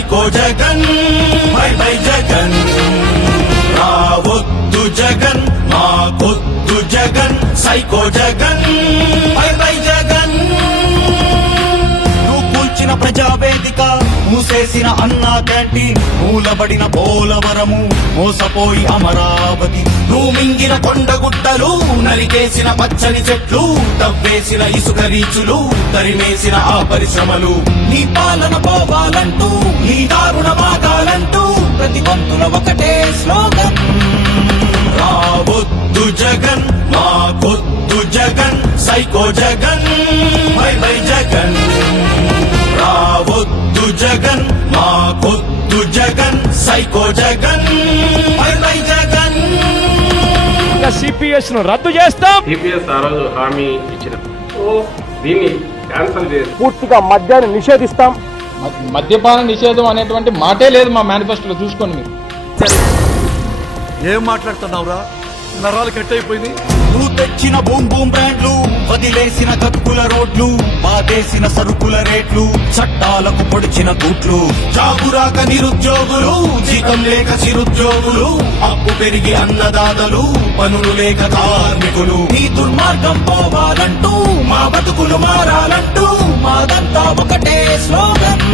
Psycho Jagan bye bye Jagan రావొద్దు జగన్ మాకొద్దు Jagan psycho Jagan bye bye Jagan నువ్వు కూల్చిన ప్రజావేదిక మూసేసిన అన్నా క్యాంటీన్ మూలబడిన పోలవరము మోసపోయి అమరావతి నువ్వు మింగిన కొండగుట్టలు నరికేసిన పచ్చని చెట్లు తవ్వేసిన ఇసుక రీచులు తరిమేసిన ఆ పరిశ్రమలు నీ పాలన పోవాలంటూ నీ దారుణ మాగాలంటూ ప్రతి గొంతుల ఒకటే స్లోగన్ రావొద్దు జగన్ మాకొద్దు Jagan psycho Jagan bye bye Jagan రావొద్దు జగన్ మాకొద్దు Jagan psycho Jagan bye bye Jagan CPS ను రద్దు చేస్తాం. సిపిఎస్ ఆ రోజు హామీ ఇచ్చిన దీన్ని క్యాన్సల్ చేసి పూర్తిగా మద్యాన్ని నిషేధిస్తాం. మద్యపాన నిషేధం అనేటువంటి మాటే లేదు మా మేనిఫెస్టోలో, చూసుకోండి మీరు. ఏం మాట్లాడుతున్నావురా, నరాలు కట్ అయిపోయింది. నువ్వు తెచ్చిన బూమ్ బూమ్ బ్రాండ్లు వదిలేసిన కక్కుల రోడ్లు బాధేసిన సరుకుల రేట్లు చట్టాలకు పొడిచిన గూట్లు జాబురాక నిరుద్యోగులు జీతం లేక చిరుద్యోగులు అప్పు పెరిగి అన్నదాతలు పనులు లేక కార్మికులు ఈ దుర్మార్గం పోవాలంటూ మా బతుకులు మారాలంటూ మాదంతా ఒకటే స్లోగన్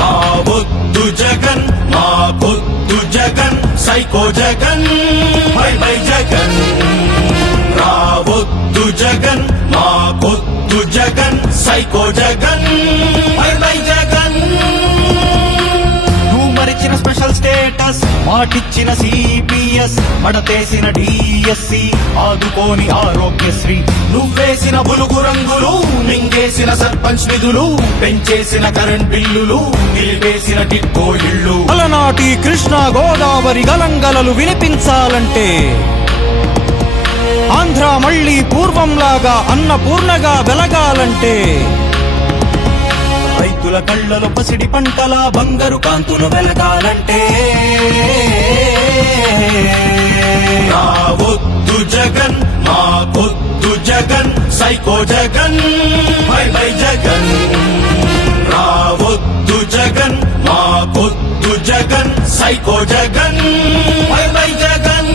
రావొద్దు జగన్ మాకొద్దు Jagan psycho Jagan bye bye Jagan రావొద్దు జగన్ మాకొద్దు Jagan psycho Jagan bye bye Jagan నువ్వు మరిచిన స్పెషల్ స్టేటస్ మాటిచ్చిన సిపిఎస్ మడతేసిన డిఎస్సి ఆదుకోని ఆరోగ్యశ్రీ నువ్వేసిన బులుగు రంగులు మింగేసిన సర్పంచ్ నిధులు పెంచేసిన కరెంట్ బిల్లులు నిలిపేసిన టిక్కో ఇళ్ళు అలనాటి కృష్ణా గోదావరి గలంగలలు వినిపించాలంటే ఆంధ్ర మళ్లీ పూర్వంలాగా అన్నపూర్ణగా వెలగాలంటే రైతుల కళ్ళలో పసిడి పంటల బంగారు కాంతులు వెలగాలంటే రావొద్దు జగన్ మాకొద్దు Jagan psycho Jagan bye bye Jagan రావొద్దు జగన్ మాకొద్దు Jagan psycho Jagan bye bye Jagan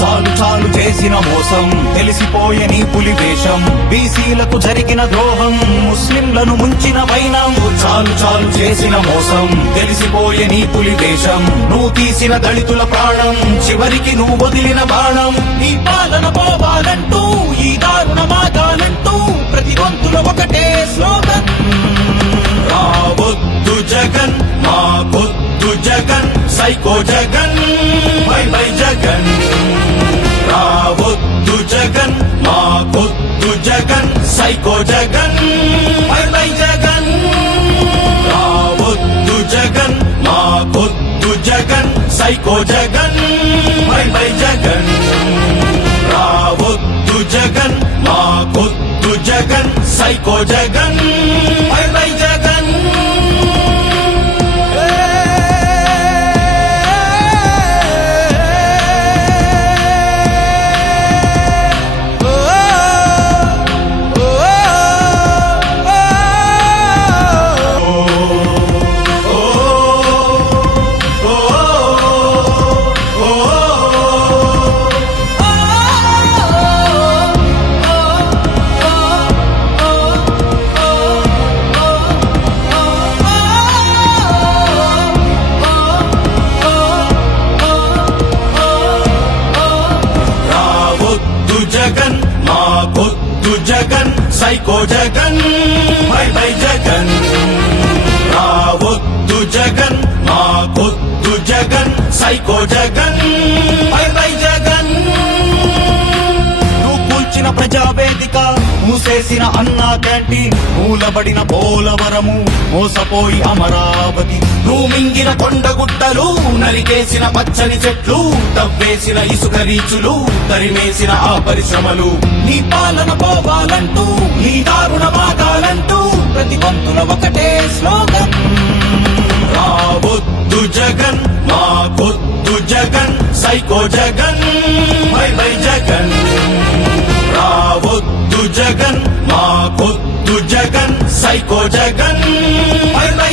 చాలు చాలు చేసిన మోసం తెలిసిపోయే నీ పులి వేషం బీసీలకు జరిగిన ద్రోహం ముస్లింలను ముంచిన వైనం చాలు చాలు చేసిన మోసం తెలిసిపోయే నీ పులి వేషం నువ్వు తీసిన దళితుల ప్రాణం చివరికి నువ్వు వదిలిన బాణం నీ పాలన పోవాలంటూ ఈ దారుణ మాగాలంటూ ప్రతి గొంతుల ఒకటే స్లోగన్ రావొద్దు జగన్ మాకొద్దు Jagan psycho Jagan bye bye Jagan రావొద్దు జగన్ మాకొద్దు Jagan psycho Jagan bye bye Jagan రావొద్దు జగన్ మాకొద్దు Jagan psycho Jagan bye bye Jagan రావొద్దు జగన్ మాకొద్దు Jagan psycho Jagan bye bye Jagan Jagan మాకొద్దు Jagan psycho Jagan bye bye Jagan రావొద్దు జగన్ మాకొద్దు Jagan psycho Jagan bye bye Jagan నువ్వు కూల్చిన ప్రజావేదిక మూసేసిన అన్నా క్యాంటీన్ మూలబడిన పోలవరము మోసపోయి అమరావతి నువ్వు మింగిన కొండగుట్టలు నరికేసిన పచ్చని చెట్లు తవ్వేసిన ఇసుక రీచులు తరిమేసిన ఆ పరిశ్రమలు నీ పాలన పోవాలంటూ నీ దారుణ మాగాలంటూ ప్రతి గొంతుల ఒకటే స్లోగన్ రావొద్దు జగన్ మాకొద్దు Jagan psycho Jagan bye bye Jagan రావొద్దు జగన్ మాకొద్దు Jagan psycho Jagan bye bye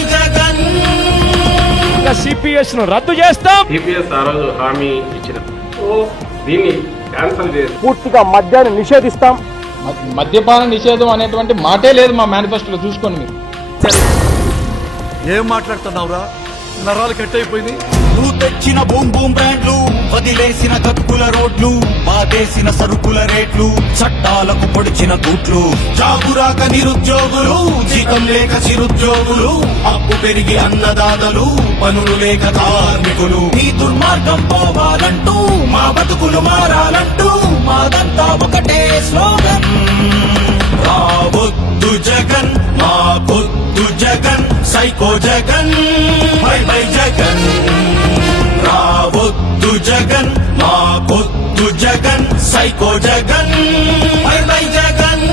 ఖచ్చితంగా సిపిఎస్ ను రద్దు చేస్తాం. సిపిఎస్ ఆ రోజు హామీ ఇచ్చిన దీన్ని క్యాన్సిల్ చేసి పూర్తిగా మద్యాన్ని నిషేధిస్తాం. మద్యపాన నిషేధం అనేటువంటి మాటే లేదు మా మేనిఫెస్టోలో, చూసుకోండి మీరు. ఏం మాట్లాడుతున్నావురా, నరాలు కట్ అయిపోయింది. నువ్వు తెచ్చిన బూమ్ బూమ్ బ్రాండ్లు, వదిలేసిన కక్కుల రోడ్లు, బాధేసిన సరుకుల రేట్లు, చట్టాలకు పొడిచిన తూట్లు, జాబురాక నిరుద్యోగులు, జీతం లేక చిరుద్యోగులు, అప్పు పెరిగి అన్నదాతలు, పనులు లేక కార్మికులు. ఈ దుర్మార్గం పోవాలంటూ, మా బతుకులు మారాలంటూ, మాదంతా ఒకటే స్లోగన్. రావొద్దు జగన్, మా పొద్దు Jagan, psycho Jagan, bye bye Jagan. రావొద్దు జగన్, మా పొద్దు Jagan, psycho Jagan, bye bye Jagan.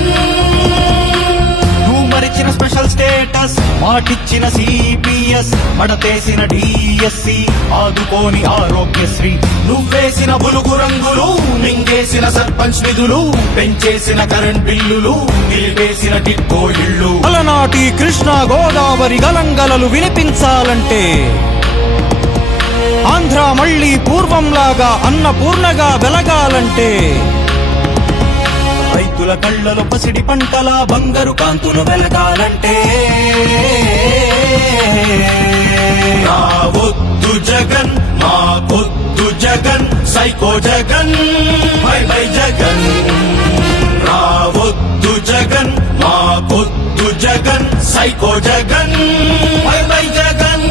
నువ్వు మరిచిన స్పెషల్ స్టేటస్, మాటిచ్చిన సిపిఎస్, మడతేసిన డిఎస్సి, ఆదుకోని ఆరోగ్యశ్రీ, నువ్వేసిన బులుగు రంగులు, మింగేసిన సర్పంచ్ నిధులు, పెంచేసిన కరెంట్ బిల్లులు, నిలిపేసిన టిక్కో ఇళ్ళు. అలనాటి కృష్ణా గోదావరి గలంగలలు వినిపించాలంటే, ఆంధ్ర మళ్ళీ పూర్వంలాగా అన్నపూర్ణగా వెలగాలంటే, రైతుల కళ్ళలో పసిడి పంటల బంగారు కాంతులు వెలగాలంటే, రావొద్దు జగన్, మా పొద్దు Jagan, psycho Jagan, bye bye Jagan. రావొద్దు జగన్, మా పొద్దు Jagan, psycho Jagan, bye bye Jagan.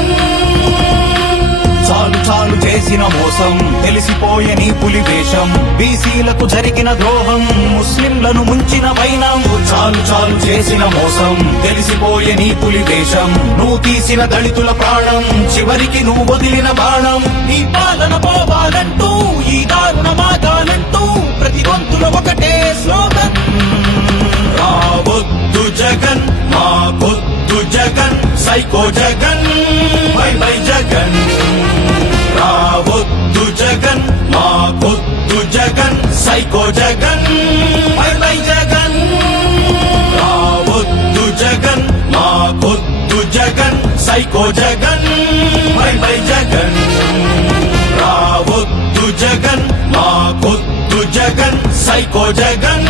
చాలు చాలు చేసిన మోసం, తెలిసిపోయే నీ పులి వేషం, బీసీలకు జరిగిన ద్రోహం, ముస్లింలను ముంచిన వైనం. చాలు చాలు చేసిన మోసం, తెలిసిపోయే నీ పులి వేషం, నువ్వు తీసిన దళితుల ప్రాణం, చివరికి నువ్వు వదిలిన బాణం. నీ పాలన పోవాలంటూ, ఈ దారుణ మాగాలంటూ, ప్రతి గొంతులో ఒకటే స్లోగన్. రావొద్దు జగన్, మా పొద్దు Jagan, psycho Jagan, bye bye Jagan. రావొద్దు జగన్, మా పొద్దు Jagan, psycho Jagan, bye bye Jagan. రావొద్దు జగన్, మా పొద్దు Jagan, psycho Jagan, bye bye Jagan. రావొద్దు జగన్, మా పొద్దు జగన్, సైకో జగన్,